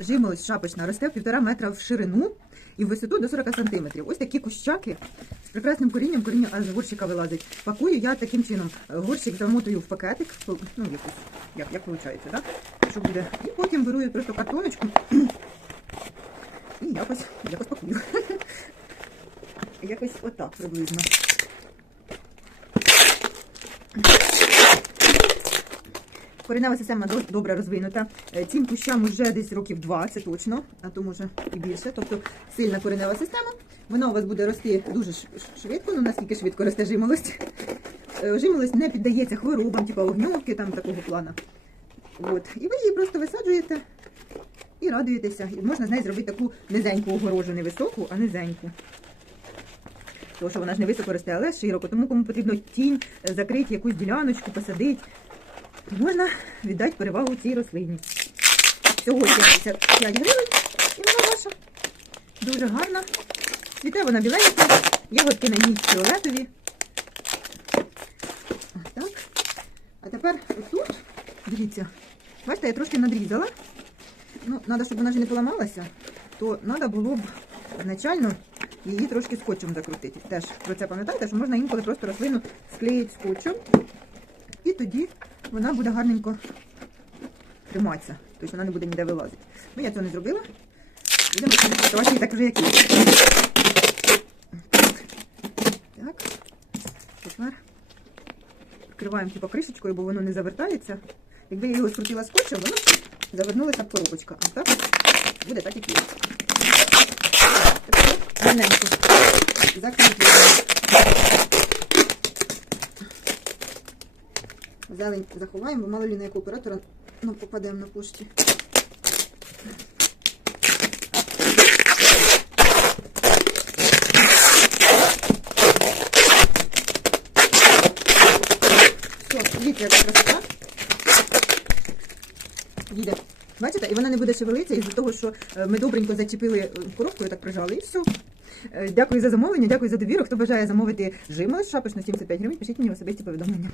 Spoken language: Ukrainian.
жимолость шапочна росте в півтора метра в ширину і в висоту до 40 сантиметрів. Ось такі кущаки з прекрасним корінням, коріння аж з горщика вилазить. Пакую я таким чином. Горщик замотую в пакетик, ну якось, як, як виходить, так? Що буде. І потім беру я просто картоночку і якось, якось пакую. Якось отак приблизно. Коренева система добре розвинута. Е, Цим кущам вже десь років 20 точно, а то може і більше. Тобто сильна коренева система. Вона у вас буде рости дуже швидко, ну наскільки швидко росте жимолость. Е, Жимолость не піддається хворобам, типу огньовки, там такого плану. От. І ви її просто висаджуєте і радуєтеся. І можна з неї зробити таку низеньку огорожу, не високу, а низеньку. Тому що вона ж не високо росте, але широко. Тому кому потрібно тінь, закрити якусь діляночку, посадити, можна віддати перевагу цій рослині. Всього 75 гривень і вона ваша. Дуже гарна. Цвіте вона біленька, ягодки на ній фіолетові. Так. А тепер отут, дивіться, бачите, я трошки надрізала. Ну, треба, щоб вона ж не поламалася, то треба було б изначально її трошки скотчем закрутити. Теж про це пам'ятаєте, що можна інколи просто рослину склеїти скотчем, і тоді вона буде гарненько триматися. Тобто вона не буде ніде вилазити. Ну, я цього не зробила. Будемо працювати її так вже як є. Так. Тепер відкриваємо типу, кришечкою, бо воно не завертається. Якби я його скрутила скотчем, воно завернулася б коробочка. А так буде так, як є. Тепер закріплюємо. Зелень заховаємо, мало лі на яку оператора ну, попадемо на пошті. Все, яка красота. Їде. Бачите, і вона не буде шевелитися із-за того, що е, ми добренько зачепили е, коробкою, так прижали, і все. Дякую за замовлення, дякую за довіру. Хто бажає замовити жимолость шапочну 75 гривень, пишіть мені особисті повідомлення.